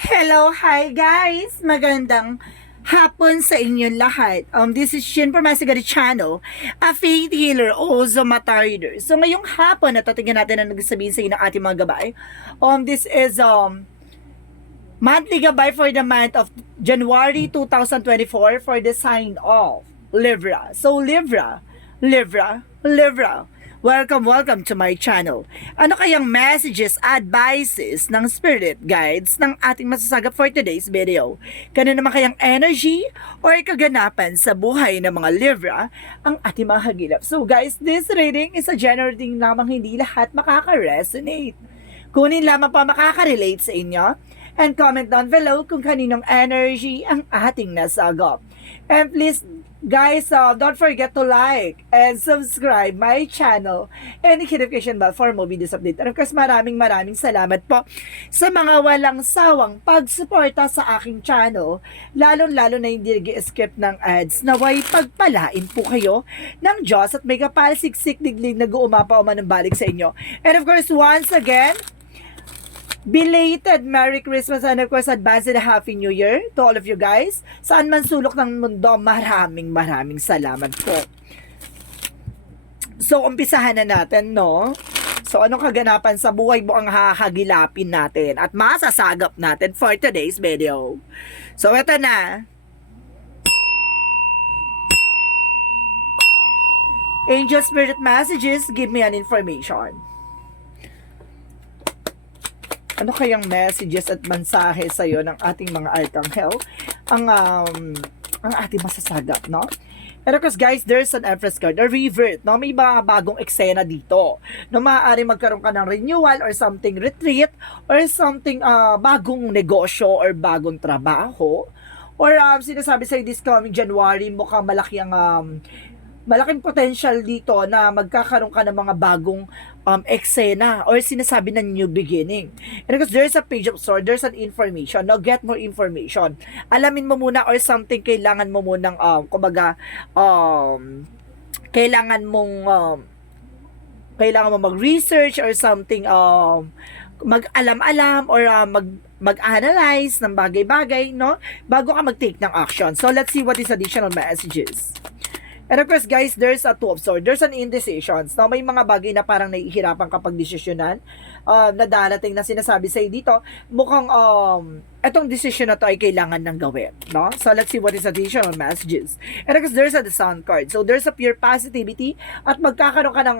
Hello, hi guys! Magandang hapon sa inyong lahat. This is Shin from Masigari Channel, a faith healer, also mata reader. So ngayong hapon, natatingnan natin ang nagsasabihin sa inyo ng ating mga gabay. This is monthly gabay for the month of January 2024 for the sign of Libra. So Libra, welcome to my channel. Ano kayang messages, advices ng spirit guides ng ating masasagap for today's video? Kano naman kayang energy or kaganapan sa buhay ng mga Libra ang ating mga hagilap? So guys, this reading is a general reading lamang, hindi lahat makaka-resonate. Kunin lamang pa makaka-relate sa inyo and comment down below kung kaninong energy ang ating nasagap. And please guys, don't forget to like and subscribe my channel and hit notification bell for more videos update. And of course, maraming salamat po sa mga walang sawang pagsuporta sa aking channel, lalo na hindi nag-skip ng ads. Naway pagpalain po kayo ng Diyos at may kapal siksik diglig nag-uumapa ng balik sa inyo. And of course, once again, belated Merry Christmas and of course advance and Happy New Year to all of you guys. Saan man sulok ng mundo, maraming salamat po. So umpisahan na natin, no? So anong kaganapan sa buhay mo ang hahagilapin natin at masasagap natin for today's video. So eto na. Angel Spirit Messages, give me an information. Ano kayang messages at mensahe sa iyo ng ating mga arkanghel ang ating masasagap, no? And of course, guys, there's an Empress card, a revert, no? May mga bagong eksena dito. No, maaari magkaroon ka ng renewal or something retreat or something bagong negosyo or bagong trabaho. Or sinasabi sa this coming January, mukhang malaki ang malaking potential dito na magkakaroon ka ng mga bagong eksena or sinasabi ng new beginning. And because there's a page of swords, there's an information. Now, get more information. Alamin mo muna or something, kailangan mo munang, kailangan mo mag-research or something, mag-alam-alam or mag-analyze ng bagay-bagay, no? Bago ka mag-take ng action. So, let's see what is additional messages. And of course, guys, there's a two of swords. There's an indecision. Now, may mga bagay na parang nahihirapan kapag desisyonan na darating na sinasabi sa'yo dito. Mukhang etong decision na to ay kailangan ng gawin. No? So, let's see what is additional messages. And of course, there's a the sun card. So, there's a pure positivity at magkakaroon ka ng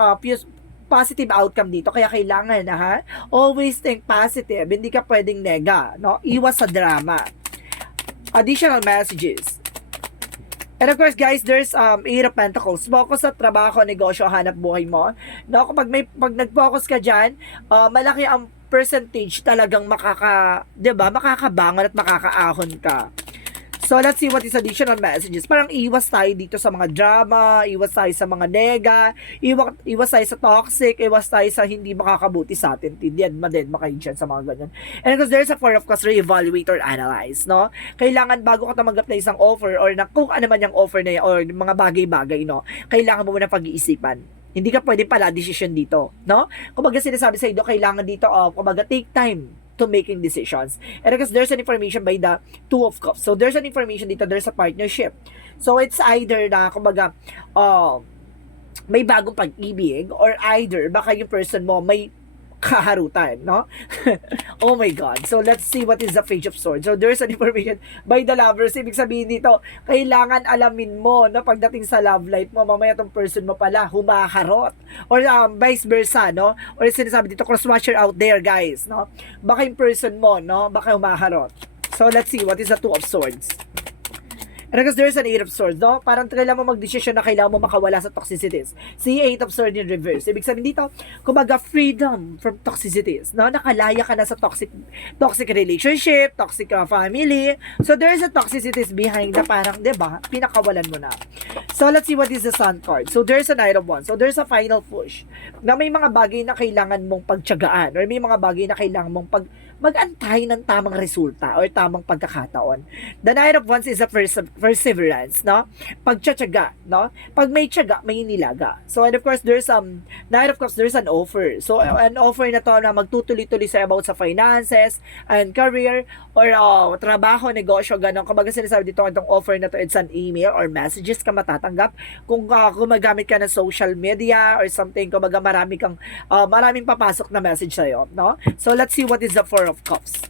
positive outcome dito. Kaya kailangan na ha, always think positive. Hindi ka pwedeng nega. No? Iwas sa drama. Additional messages. And of course, guys, there's Eight of Pentacles. Focus sa trabaho, negosyo, hanap buhay mo. No, pag nag-focus ka dyan, malaki ang percentage talagang makakabangon at makakaahon ka. So, let's see what is additional messages. Parang iwas tayo dito sa mga drama, iwas tayo sa mga nega, iwas tayo sa toxic, iwas tayo sa hindi makakabuti sa atin. Dead kayo dyan sa mga ganyan. And because there's a Four of Cups, re-evaluate or analyze, no? Kailangan bago ka tumanggap na isang offer or na kung ano man yung offer na yan or mga bagay-bagay, no? Kailangan mo muna pag-iisipan. Hindi ka pwede pala decision dito, no? Kumbaga sinasabi sa iyo, kailangan dito, kumbaga take time to making decisions. And because there's an information by the Two of Cups. So, there's an information dito, there's a partnership. So, it's either na, kumbaga, may bagong pag-ibig or either, baka yung person mo may kaharutan, no? Oh my God. So, let's see what is the Page of Swords. So, there's an information by the lovers. Ibig sabihin dito, kailangan alamin mo na pagdating sa love life mo, mamaya tong person mo pala, humaharot. Or vice versa, no? Or sinasabi dito, cross-watcher out there, guys, no? Baka yung person mo, no? Baka humaharot. So, let's see what is the Two of Swords. And because there's an Eight of Swords, no? Parang kailangan mo mag-decision na kailangan mo makawala sa toxicities. See, Eight of Swords in reverse. Ibig sabihin dito, kumbaga freedom from toxicities, no? Nakalaya ka na sa toxic relationship, toxic family. So, there's a toxicities behind na parang, di ba, pinakawalan mo na. So, let's see what is the Sun card. So, there's a Knight of Wands. So, there's a final push na may mga bagay na kailangan mong pagtiyagaan or may mga bagay na kailangan mong mag-antay ng tamang resulta or tamang pagkakataon. The Knight of Wands is a perseverance, no? Pagtsatsaga, no? Pag may tsaga, may nilaga. So, and of course, there's Knight of Cups, there's an offer. So, an offer na to na magtutuloy-tuloy sa about sa finances and career or trabaho, negosyo, gano'n. Kumbaga sinasabi dito, itong offer na to, it's an email or messages ka matatanggap. Kung gumagamit ka ng social media or something, kumbaga maraming papasok na message sa'yo, no? So, let's see what is the Four of Cups.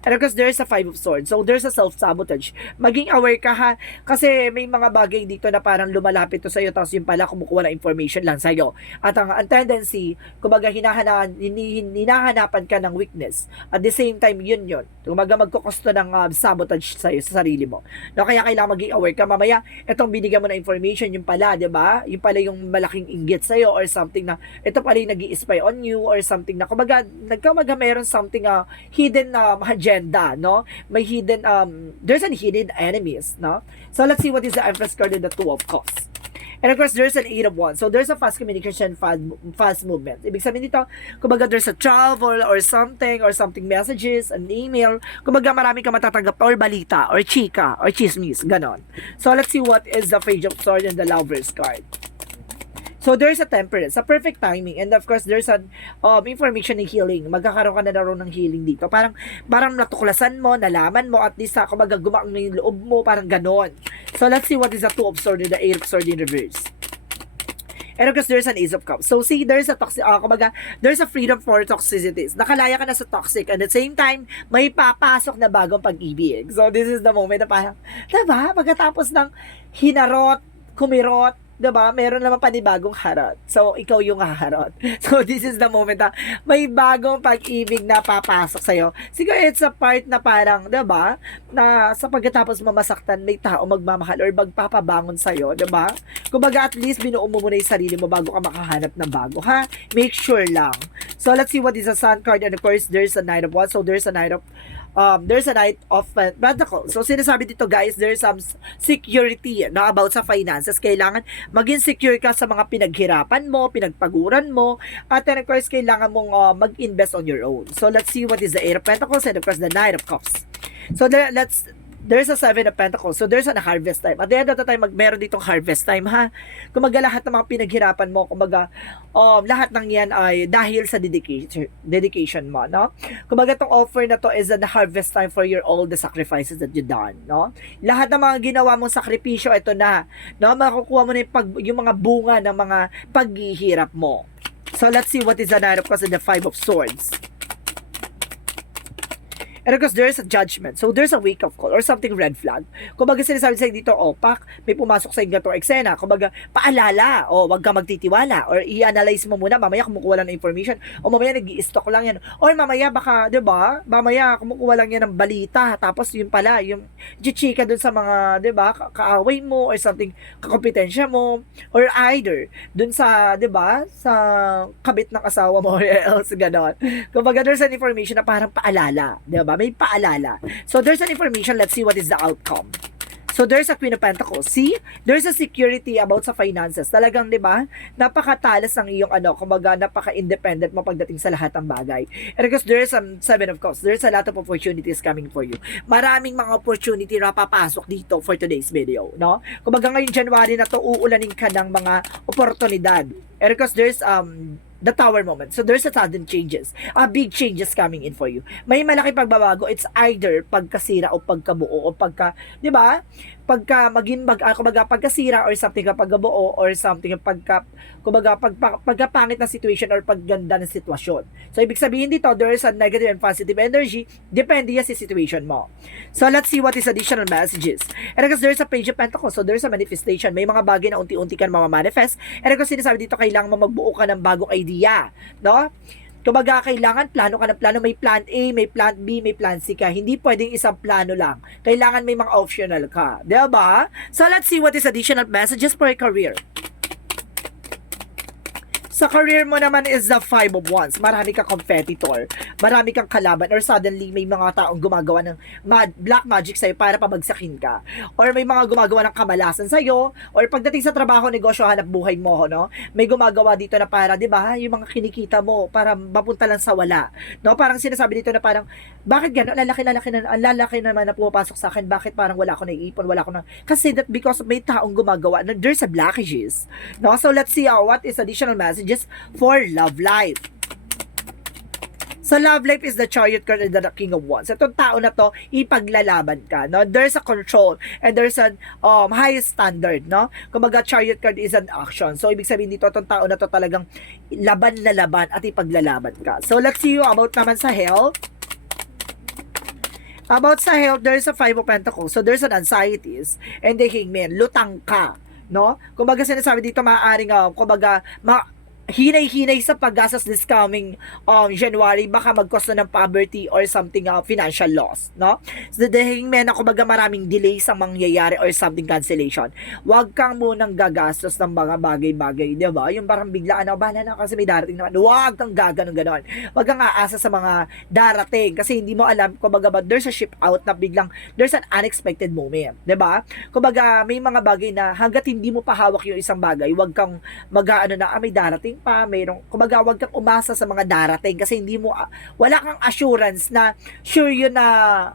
And of course, there's a Five of Swords. So, there's a self-sabotage. Maging aware ka ha, kasi may mga bagay dito na parang lumalapit to sa'yo, tapos yung pala kumukuha na information lang sa'yo. At ang tendency, kumbaga hinahanapan ka ng weakness. At the same time, yun. Kumbaga magkukosto ng sabotage sa'yo, sa sarili mo. No, kaya kailangan maging aware ka. Mamaya, itong binigyan mo na information, yung pala, di ba? Yung pala yung malaking inggit sa'yo or something na, ito pala yung nag-i-spy on you or something na, kumbaga meron something hidden agenda, no? May hidden, there's an hidden enemies, no? So, let's see what is the Empress card in the Two of Cups. And of course, there's an Eight of Wands. So, there's a fast communication, fast movement. Ibig sabihin dito, kumbaga there's a travel or something messages, an email. Kumbaga marami ka matatanggap or balita or chika or chismis, ganon. So, let's see what is the Page of Swords and the Lovers card. So, there's a temperance, a perfect timing. And of course, there's an information and healing. Magkakaroon ka na ng healing dito. Parang natuklasan mo, nalaman mo, at least kumbaga gumaang na yung loob mo, parang ganon. So, let's see what is the Two of Swords and the Eight of Swords in reverse. And of course, there's an Ace of Cups. So, see, there's a there's a freedom for toxicities. Nakalaya ka na sa toxic. And at the same time, may papasok na bagong pag-ibig. So, this is the moment na parang, diba? Pagkatapos ng hinarot, kumirot, diba? Meron naman panibagong harot. So, ikaw yung haharot. So, this is the moment na may bagong pag-ibig na papasok sa'yo. Siguro, it's a part na parang, diba? Na sa pagkatapos mamasaktan, may tao magmamahal or magpapabangon sa'yo, diba? Kumbaga, at least, binuo mo muna yung sarili mo bago ka makahanap ng bago, ha? Make sure lang. So, let's see what is the Sun card. And of course, there's a Knight of Wands. So, there's a Knight of Pentacles. So, sinasabi dito, guys, there's some security na about sa finances. Kailangan maging secure ka sa mga pinaghirapan mo, pinagpaguran mo, at then, of course, kailangan mong mag-invest on your own. So, let's see what is the Eight of Pentacles and, of course, the Knight of Cups. So, there's a Seven of Pentacles. So, there's a harvest time. At the end of the time, meron ditong harvest time, ha? Kumbaga, lahat ng mga pinaghirapan mo, kumbaga, lahat ng yan ay dahil sa dedication mo, no? Kumbaga, itong offer na to is a harvest time for all the sacrifices that you done, no? Lahat ng mga ginawa mong sakripisyo, ito na, no? Makukuha mo na yung mga bunga ng mga paghihirap mo. So, let's see what is the Knight of Cups and the Five of Swords. And of course, there's a judgment. So, there's a wake-up call or something red flag. Kumbaga, sinasabi sa'yo dito, pak, may pumasok sa ganitong eksena. Kumbaga, paalala, wag ka magtitiwala. Or i-analyze mo muna, mamaya kumukuha lang ng information. O mamaya nag-i-stock lang yan. Or mamaya baka, diba, mamaya kumukuha lang yan ng balita. Tapos yun pala, yung chichika dun sa mga, diba, kaaway mo or something, kakompetensya mo. Or either, dun sa, diba, sa kabit ng asawa mo or else, gano'n. Kumbaga, there's an information na parang paalala. Diba? May paalala. So, there's an information. Let's see what is the outcome. So, there's a Queen of Pentacles. See? There's a security about sa finances. Talagang, di ba? Napakatalas ng iyong kumbaga, napaka-independent mo pagdating sa lahat ng bagay. And because there's some Seven of Cups. There's a lot of opportunities coming for you. Maraming mga opportunity na papasok dito for today's video, no? Kumbaga, ngayong January na to, uulanin ka ng mga oportunidad. And because there's the tower moment. So, there's a sudden changes. Big changes coming in for you. May malaki pagbabago. It's either pagkasira o pagkabuo o di ba? Kumbaga, pagkasira or something pagkabuo or something pagkapangit na situation or pagganda ng sitwasyon. So, ibig sabihin dito, there is a negative and positive energy. Depende yan sa situation mo. So, let's see what is additional messages. And because there's a Page of Pentacles, so there's a manifestation. May mga bagay na unti-unti ka mamamanifest. And because sinasabi dito, kailangan mo magbuo ka ng bagong idea. No? Kumbaga, kailangan plano ka ng plano. May plan A, may plan B, may plan C ka. Hindi pwedeng isang plano lang. Kailangan may mga optional ka. Diba? So, let's see what is additional messages for a career. Sa career mo naman is the 5 of Wands. Marami kang competitor, marami kang kalaban, or suddenly may mga taong gumagawa ng black magic sa'yo para pabagsakin ka. Or may mga gumagawa ng kamalasan sa'yo, or pagdating sa trabaho, negosyo, hanap buhay mo, no? May gumagawa dito na para, di ba, yung mga kinikita mo, para mapunta lang sa wala. No? Parang sinasabi dito na parang, bakit gano'n? Ang lalaki naman na pumapasok sa akin, bakit parang wala ako naiipon, wala ako na, kasi that because may taong gumagawa, no? There's a blockages. No? So let's see what is additional messages for love life. Sa love life is the Chariot card and the King of Wands. Itong tao na to, ipaglalaban ka, no? There's a control and there's a high standard, no? Kumbaga, Chariot card is an action. So, ibig sabihin dito, itong tao na to talagang laban na laban at ipaglalaban ka. So, let's see you about naman sa health. About sa health, there's a 5 of Pentacles. So, there's an anxieties and the Hangman. Lutang ka, no? Kumbaga, sinasabi dito, maaaring, kumbaga, hinay-hinay sa paggastos this coming January, baka mag-cause na ng poverty or something, financial loss, no? So, the Hangman na kumbaga maraming delay sa mangyayari or something cancellation. Huwag kang munang gagastos ng mga bagay-bagay, di ba? Yung parang biglaan, bahala na kasi may darating naman. Huwag kang gaganon-ganon. Huwag kang aasa sa mga darating kasi hindi mo alam, kumbaga ba, there's a ship out na biglang, there's an unexpected moment, di ba? Kumbaga, may mga bagay na hanggat hindi mo pahawak yung isang bagay, huwag kang mag-aano na, may darating pa, mayroong, kumbaga, wag kang umasa sa mga darating kasi hindi mo, wala kang assurance na sure yun na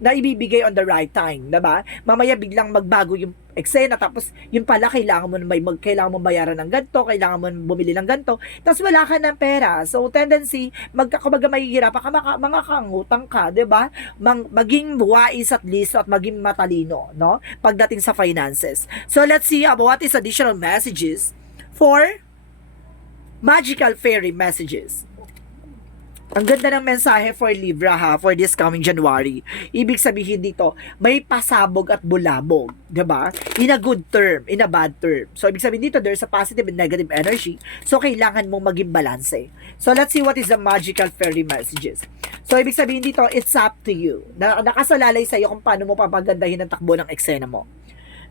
ibibigay on the right time, diba? Mamaya biglang magbago yung eksena, tapos yun pala kailangan mo kailangan mo bayaran ng ganito, kailangan mo bumili ng ganito, tapos wala ka ng pera. So tendency kumbaga mahihirapan ka, mga kangutang ka, 'di ba? Maging wise at least at maging matalino, no? Pagdating sa finances. So let's see about what is additional messages for magical fairy messages. Ang ganda ng mensahe for Libra for this coming January. Ibig sabihin dito, may pasabog at bulabog, 'di ba? In a good term, in a bad term. So ibig sabihin dito, there's a positive and negative energy. So kailangan mong maging balanse. So let's see what is the magical fairy messages. So ibig sabihin dito, it's up to you. Nakasalalay sa iyo kung paano mo papagandahin ang takbo ng eksena mo.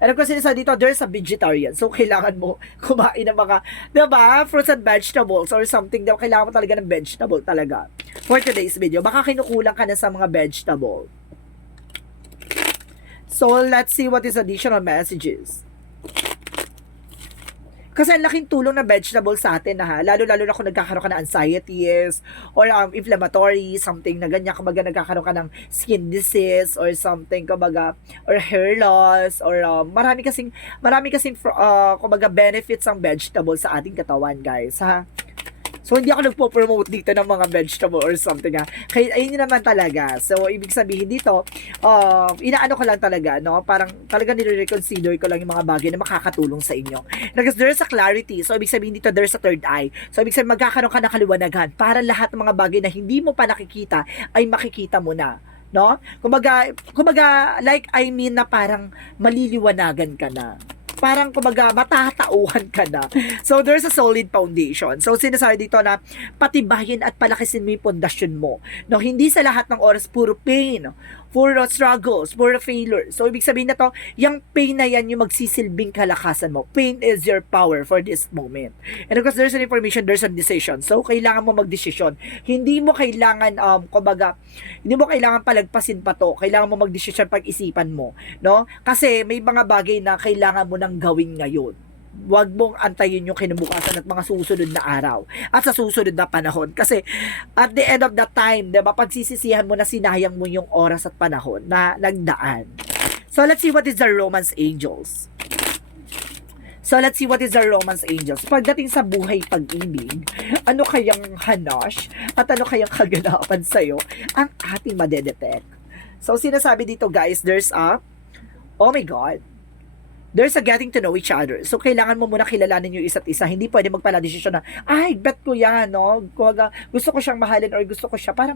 And of course, sinasabi dito, there's a vegetarian. So, kailangan mo kumain ng mga, diba, fruits and vegetables or something. Diba, kailangan mo talaga ng vegetable talaga. For today's video, baka kinukulang ka na sa mga vegetable. So, let's see what is additional messages. Kasi ang laking tulong ng vegetable sa atin lalo-lalo na kung nagkakaroon ka ng anxieties or inflammatory, something na ganyan, kumbaga nagkakaroon ka ng skin disease or something, kumbaga, or hair loss, or marami kasing kumbaga benefits ang vegetable sa ating katawan, guys, ha. So, hindi ako nagpo-promote dito ng mga vegetable or something, Kaya, ayun naman talaga. So, ibig sabihin dito, inaano ko lang talaga, no? Parang talaga nire-reconsider ko lang yung mga bagay na makakatulong sa inyo. Because there's a clarity. So, ibig sabihin dito, there's a third eye. So, ibig sabihin, magkakaroon ka ng kaliwanagan para lahat ng mga bagay na hindi mo pa nakikita ay makikita mo na. No? Kumbaga, like, I mean na parang maliliwanagan ka na. Parang kumbaga matatauhan ka na. So there's a solid foundation. So sinasabi dito na patibayin at palakisin mo yung pundasyon mo. No, hindi sa lahat ng oras puro pain, puro struggles, puro failure. So ibig sabihin na to, yung pain na yan yung magsisilbing kalakasan mo. Pain is your power for this moment. And of course, there's an information, there's a decision. So kailangan mo magdesisyon. Hindi mo kailangan hindi mo kailangan palagpasin pa to. Kailangan mo magdesisyon pag-isipan mo, no? Kasi may mga bagay na kailangan mo nang gawin ngayon. Huwag mong antayin yung kinabukasan at mga susunod na araw at sa susunod na panahon. Kasi at the end of the time, diba, pagsisisihan mo na sinayang mo yung oras at panahon na nagdaan. So let's see what is the romance angels. So let's see what is the romance angels. Pagdating sa buhay pag-ibig, ano kayang hanash at ano kayang kaganapan sa'yo ang ating madedetect. So sinasabi dito, guys, there's oh my God, there's a getting to know each other. So, kailangan mo muna kilalanin yung isa't isa. Hindi pwede magpala-desisyon na, ay, bet ko yan, no? Gusto ko siyang mahalin or gusto ko siya. Parang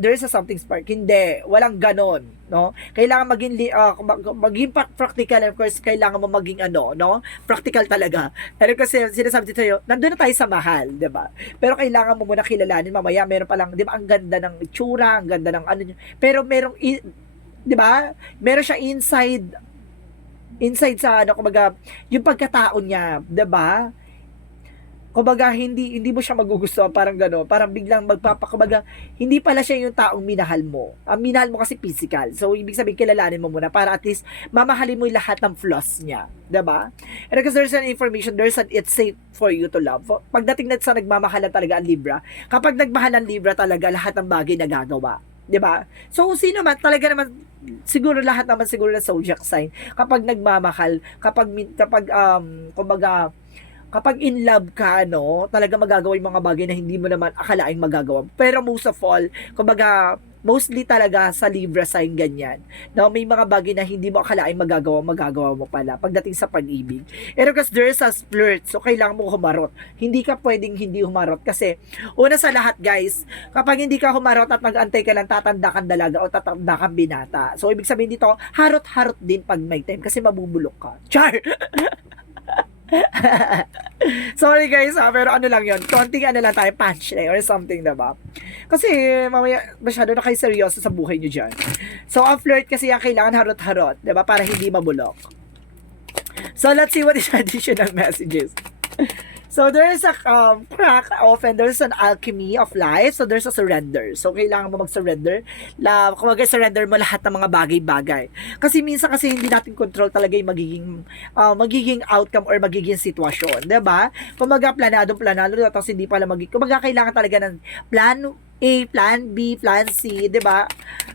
there's a something spark. Hindi. Walang ganon, no? Kailangan maging practical. Of course, kailangan mo maging no? Practical talaga. Pero kasi, sinasabi dito sa'yo, nandun na tayo sa mahal, di ba? Pero kailangan mo muna kilalanin. Mamaya, meron palang, di ba, ang ganda ng itsura, ang ganda ng pero merong, di ba? Meron siya inside sa kumbaga, yung pagkatao niya, 'di ba? kumbaga hindi mo siya magugustuhan, parang gano'n, parang biglang kumbaga hindi pala siya yung taong minahal mo. Ang minahal mo kasi physical. So ibig sabihin kilalanin mo muna para at least mamahalin mo yung lahat ng flaws niya, 'di ba? And because there's an information, it's safe for you to love. Pagdating na sa nagmamahalan talaga ang Libra, kapag nagmahal ang Libra talaga lahat ng bagay nagagawa. 'Di ba? So sino man talaga naman siguro lahat naman siguro na zodiac sign kapag nagmamahal, kumbaga kapag in love ka, no, talaga magagawa yung mga bagay na hindi mo naman akalaing magagawa. Pero most of all, kumbaga, mostly talaga sa Libra sign ganyan. No, may mga bagay na hindi mo akalaing magagawa mo pala pagdating sa pag-ibig. And because there's a flirt, so kailangan mo humarot. Hindi ka pwedeng hindi humarot kasi una sa lahat, guys, kapag hindi ka humarot at nag-antay ka lang, tatanda kang dalaga o tatanda kang binata. So ibig sabihin dito, harot-harot din pag may time kasi mabubulok ka. Char! Sorry guys pero ano lang yun, konting ano lang tayo, punchline or something, diba? Kasi mamaya masyado na kayo seryoso sa buhay nyo dyan. So ang flirt kasi yan kailangan harot-harot, diba? Para hindi mabulok. So let's see what is additional messages. So there's a crack and there's an alchemy of life. So there's a surrender. So kailangan mo mag-surrender. Kung surrender mo lahat ng mga bagay-bagay. Kasi minsan kasi hindi natin control talaga yung magiging outcome or magiging sitwasyon, 'di ba? Kung planado tapos hindi pala kailangan talaga ng plan A, plan B, plan C, 'di ba?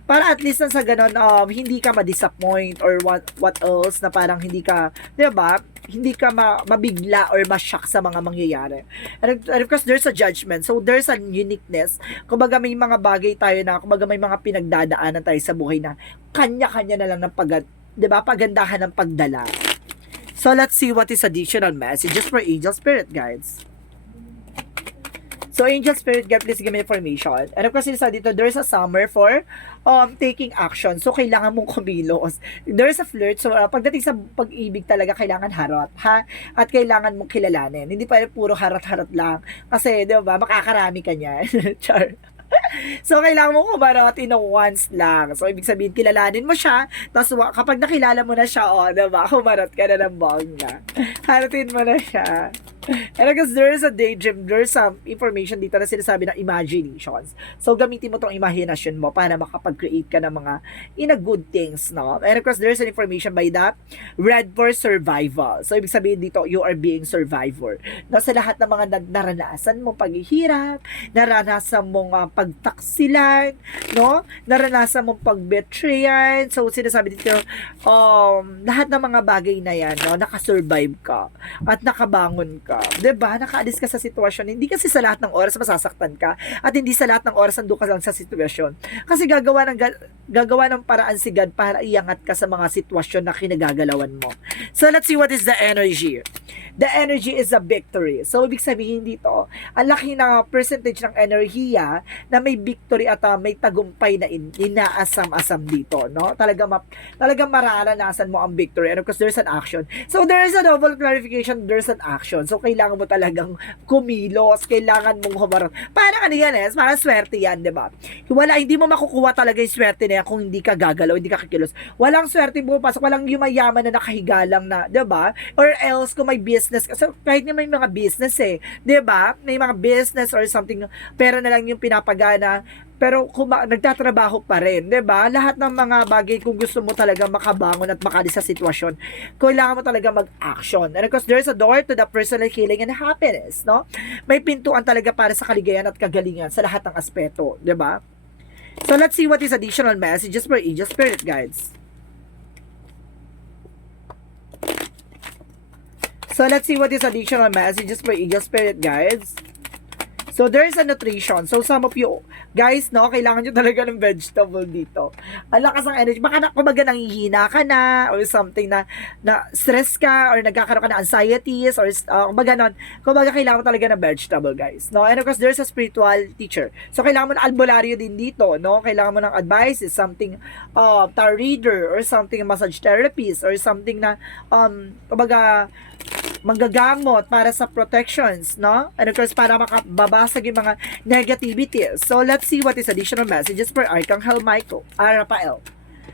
Para at least sa ganun hindi ka ma-disappoint or what else na parang hindi ka, 'di ba? Hindi ka mabigla or ma-shock sa mga mangyayari. And of course, there's a judgment. So, there's a uniqueness. Kumbaga, may mga bagay tayo na, kumbaga, may mga pinagdadaanan tayo sa buhay na kanya-kanya na lang ng pagandahan ng pagdala. So, let's see what is additional messages for angel spirit guides. So, angel spirit guide, please give me information. And of course, dito, there's a summer for taking action. So, kailangan mong kumilos. There's a flirt. So, pagdating sa pag-ibig talaga, kailangan harot, ha? At kailangan mong kilalanin. Hindi pa puro harot-harot lang. Kasi, di ba, makakarami ka niyan. Char. So, kailangan mo kumarot once lang. So, ibig sabihin, kilalanin mo siya. Tapos, kapag nakilala mo na siya, diba, kumarot ka na ng bongga. Harutin mo na siya. And because there's a daydream, there's some information dito na sinasabi ng imaginations. So, gamitin mo tong imagination mo para makapag-create ka ng mga good things, no? And of course, there's an information by that red for survival. So, ibig sabihin dito, you are being survivor. No, sa lahat ng mga naranasan mong paghihirap, naranasan mong pagtaksilan, no? Naranasan mong pagbetrayan. So, sinasabi dito, lahat ng mga bagay na yan, no? Nakasurvive ka at nakabangon ka. 'Di ba? Nakaalis ka sa sitwasyon. Hindi kasi sa lahat ng oras masasaktan ka at hindi sa lahat ng oras nandoon ka lang sa sitwasyon. Kasi gagawa ng paraan si God para iangat ka sa mga sitwasyon na kinagagalawan mo. So let's see what is the energy. The energy is a victory. So ibig sabihin dito, ang laki na percentage ng enerhiya na may victory at may tagumpay na inaasam-asam dito, no? Talagang mararanasan mo ang victory. And of course, there's an action. So there is a double clarification, there's an action. So kailangan mo talagang kumilos, kailangan mong humarot. Parang ano yan parang swerte yan, di ba? Hindi mo makukuha talaga yung swerte na yan kung hindi ka gagalaw, hindi ka kikilos. Walang swerte mo pasok, walang yumayaman na nakahiga lang na, di ba? Or else kung may business, kasi kahit may mga business di ba? May mga business or something, pera na lang yung pinapagana, pero kung nagtatrabaho pa rin, 'di ba? Lahat ng mga bagay kung gusto mo talaga makabangon at makalis sa sitwasyon, kailangan mo talaga mag-action. And of course, there's a door to the personal healing and happiness, no? May pintuan talaga para sa kaligayahan at kagalingan sa lahat ng aspeto, 'di ba? So let's see what is additional messages for angel spirit guides. So let's see what is additional messages for angel spirit guides. So, there is a nutrition. So, some of you, guys, no, kailangan nyo talaga ng vegetable dito. Ang lakas ng energy. Baka kumbaga nanghihina ka na or something na stress ka or nagkakaroon ka na anxieties or kumbaga nun. Kumbaga, kailangan mo talaga ng vegetable, guys. No? And of course, there's a spiritual teacher. So, kailangan mo ng albularyo din dito, no? Kailangan mo ng advice, something tarot reader or something massage therapist or something na kumbaga manggagamot para sa protections, no? And of course, para makababasag yung mga negativities. So, let's see what is additional messages for Archangel Raphael.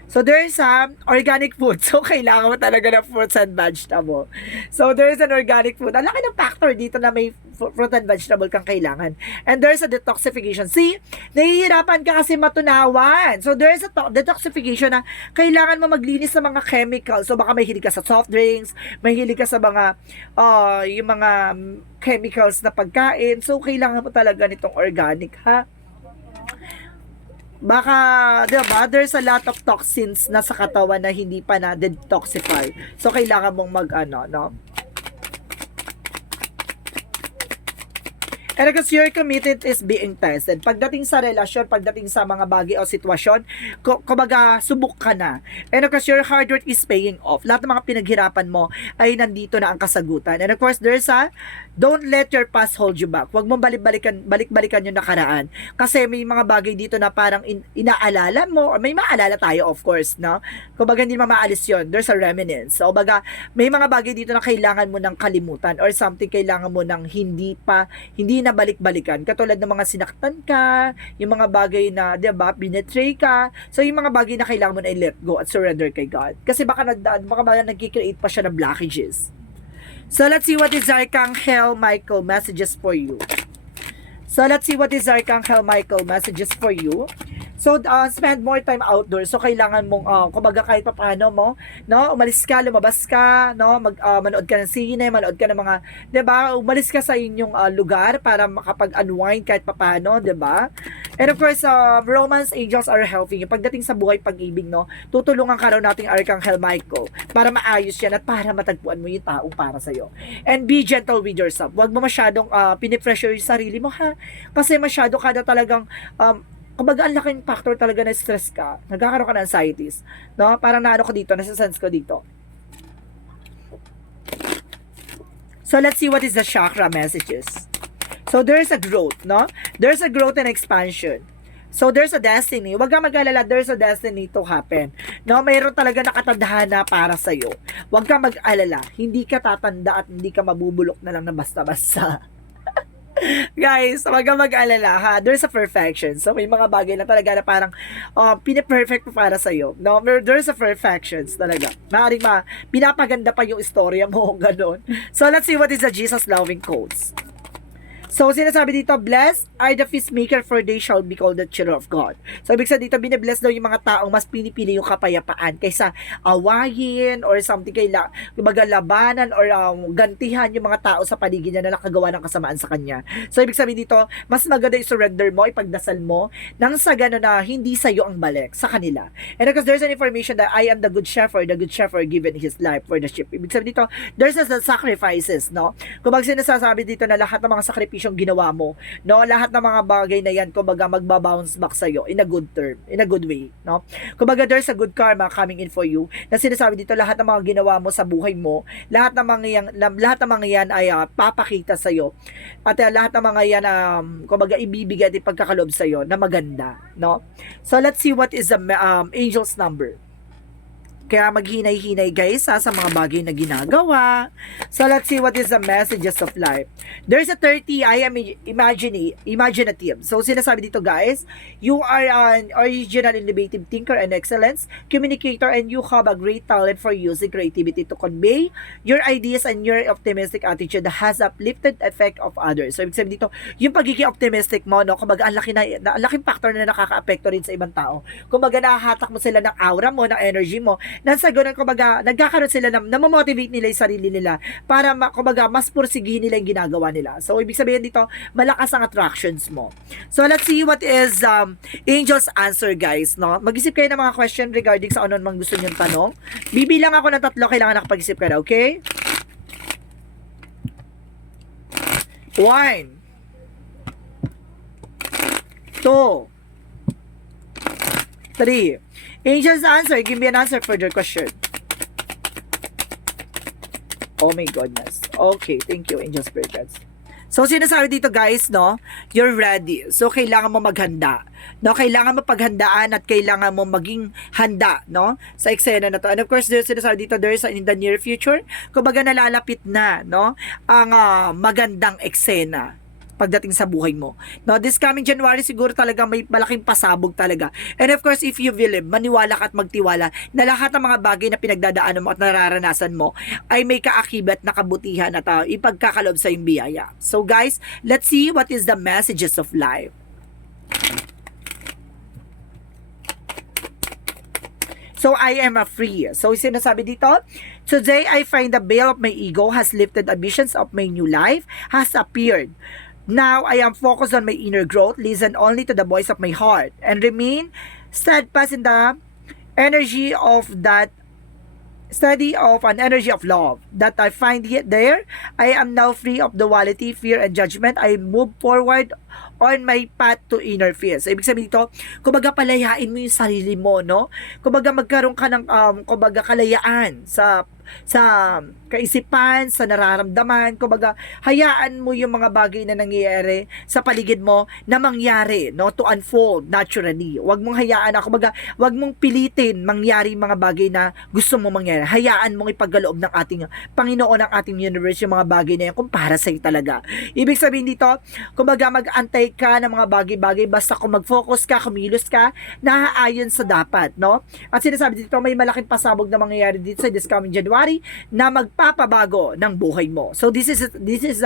So, there is organic food. So, kailangan mo talaga ng fruits and vegetable. So, there is an organic food. Ang laki ng factor dito na may fruit and vegetable kang kailangan. And there's a detoxification. See, nahihirapan ka kasi matunawan. So there's a detoxification na kailangan mo maglinis sa mga chemicals. So baka mahilig ka sa soft drinks, mahilig ka sa mga yung mga chemicals na pagkain. So kailangan mo talaga nitong organic, ha? Baka, diba, there's a lot of toxins na sa katawan na hindi pa na detoxify. So kailangan mong no? And because you're committed is being tested. Pagdating sa relasyon, pagdating sa mga bagay o sitwasyon, kumbaga, subok ka na. And of course, your hard work is paying off. Lahat ng mga pinaghirapan mo ay nandito na ang kasagutan. And of course, there's don't let your past hold you back. Huwag mong balik-balikan yung nakaraan. Kasi may mga bagay dito na parang inaalala mo, or may maalala tayo, of course, no? Kumbaga, hindi naman maalis yun. There's a remnants. So, baga, may mga bagay dito na kailangan mo ng kalimutan or something kailangan mo ng hindi na balik-balikan. Katulad ng mga sinaktan ka, yung mga bagay na, diba, binetray ka. So, yung mga bagay na kailangan mo na i-let go at surrender kay God. Kasi baka nag-create pa siya ng blockages. So, let's see what is Archangel Michael messages for you. So, So, spend more time outdoors. So, kailangan mong, kumbaga kahit pa paano mo, no? Umalis ka, lumabas ka, no? Manood ka ng sine, manood ka ng mga, diba? Umalis ka sa inyong lugar para makapag-unwind kahit pa paano, diba? And of course, romance angels are helping you. Pagdating sa buhay pag-ibig, no? Tutulungan ka raw nating Archangel Michael para maayos yan at para matagpuan mo yung taong para sa'yo. And be gentle with yourself. Huwag mo masyadong pinipressure yung sarili mo, ha? Kasi masyado ka na talagang, kumbaga ang laking factor talaga na stress ka, nagkakaroon ka ng anxieties, no? Parang naano ko dito, nasa-sense ko dito. So, let's see what is the chakra messages. So, there's a growth, no? There's a growth and expansion. So, there's a destiny. Huwag kang mag-alala, there's a destiny to happen. No, mayroon talaga nakatadhana para sa'yo. Huwag kang mag-alala. Hindi ka tatanda at hindi ka mabubulok na lang na basta-basta. Guys, wag kang mag-alala, ha? There's a perfection. So, may mga bagay na talaga na parang piniperfect para sa'yo. No? There's a perfections talaga. Maaaring pinapaganda pa yung istorya mo, gano'n. So, let's see what is the Jesus loving quotes. So, sinasabi dito, blessed are the peacemaker for they shall be called the children of God. So, ibig sabihin dito, binibless daw yung mga taong mas pinipili yung kapayapaan kaysa awayin or something kumbaga labanan or gantihan yung mga tao sa paligid niya na nakagawa ng kasamaan sa kanya. So, ibig sabihin dito, mas maganda i-surrender mo, ipagdasal mo, nang sa gano'n na hindi sa'yo ang balik, sa kanila. And because there's an information that I am the good shepherd given his life for the sheep. Ibig sabihin dito, there's the sacrifices, no? Kung sinasabi dito na lahat ng mga sakripisyo yung ginawa mo, no? Lahat ng mga bagay na yan, kumbaga magbabounce back sa'yo in a good term, in a good way, no? Kumbaga there's a good karma coming in for you, na sinasabi dito lahat ng mga ginawa mo sa buhay mo, lahat ng mga yan ay papakita sa'yo, at lahat ng mga yan, kumbaga ibibigay at ipagkakaloob sa'yo na maganda, no? So let's see what is the angel's number. Kaya maghinay-hinay guys sa mga bagay na ginagawa. So let's see what is the messages of life. There's a 30, I am imaginative. So sinasabi dito guys, you are an original innovative thinker and excellence, communicator, and you have a great talent for using creativity to convey your ideas and your optimistic attitude that has uplifted effect of others. So ibig sabihin dito, yung pagiging optimistic mo, no, kumbaga ang laking factor na nakaka-apekto rin sa ibang tao. Kumbaga nahahatak mo sila ng aura mo, ng energy mo, nasa ganun, kumbaga, nagkakaroon sila na-motivate nila yung sarili nila para, kumbaga, mas pursigihin nila yung ginagawa nila. So, ibig sabihin dito, malakas ang attractions mo. So, let's see what is Angel's answer, guys, no? Mag-isip kayo ng mga question regarding sa ano mang gusto niyong tanong. Bibilang ako ng 3, kailangan nakapag-isip ka na, okay? 1 2 3. Angel's answer. Give me an answer for your question. Oh my goodness. Okay, thank you, Angel Spirit Guides. So, sinasabi dito guys, no? You're ready. So, kailangan mo maghanda. No? Kailangan mo paghandaan at kailangan mo maging handa, no? Sa eksena na to. And of course, there's sinasabi dito, there's in the near future, kumbaga nalalapit na, no? Ang magandang eksena. pagdating sa buhay mo. No, this coming January siguro talaga may malaking pasabog talaga. And of course, if you believe, maniwala ka at magtiwala na lahat ng mga bagay na pinagdadaanan mo at nararanasan mo ay may kaakibat na kabutihan at ipagkakalob sa iyong biyaya. So guys, let's see what is the messages of life. So, I am a free. So, sinasabi dito, today I find the veil of my ego has lifted, the visions of my new life has appeared. Now, I am focused on my inner growth, listen only to the voice of my heart, and remain steadfast in the energy of that study of an energy of love that I find there. I am now free of duality, fear, and judgment. I move forward on my path to inner peace. So, ibig sabihin dito, kumbaga palayain mo yung sarili mo, no? Kumbaga magkaroon ka ng, kumbaga kalayaan sa kaisipan, sa nararamdaman, kumbaga hayaan mo yung mga bagay na nangyayari sa paligid mo na mangyari, no, to unfold naturally. Huwag mong hayaan na, kumbaga, huwag mong pilitin mangyari mga bagay na gusto mo mangyari. Hayaan mong ipagkaloob ng ating Panginoon, ng ating universe, yung mga bagay na yan kung para sa'yo talaga. Ibig sabihin dito, kumbaga mag-antay ka ng mga bagay-bagay basta kung mag-focus ka, kumilos ka, naaayon sa dapat, no? At sinasabi dito, may malaking pasabog na mangyayari dito sa this coming January na magpapabago ng buhay mo. So this is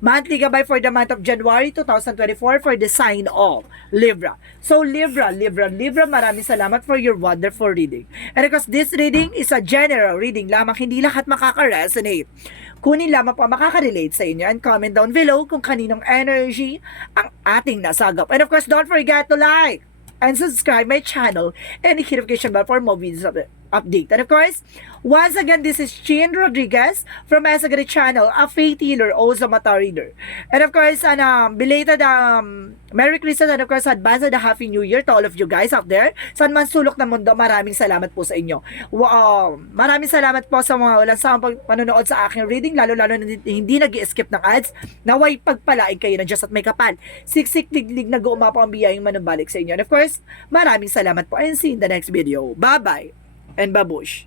monthly gabay for the month of January 2024 for the sign of Libra. So Libra, maraming salamat for your wonderful reading. And because this reading is a general reading lamang, hindi lahat makaka-resonate. Kunin lamang po makaka-relate sa inyo and comment down below kung kaninong energy ang ating nasagap. And of course, don't forget to like and subscribe my channel and hit notification bell for more videos update. And of course, once again, this is Chin Rodriguez from Asagari Channel, a faith healer, also mata reader. And of course, belated Merry Christmas and of course, advance and a Happy New Year to all of you guys out there. Saan man sulok ng mundo, maraming salamat po sa inyo. Maraming salamat po sa mga walang samang panonood sa aking reading, lalo-lalo na hindi nag-skip ng ads. Naway pagpalain kayo na Diyos at may kapal. Siksik liglig nag-uuma po ang biyayang manumbalik sa inyo. And of course, maraming salamat po and see you in the next video. Bye-bye and babush.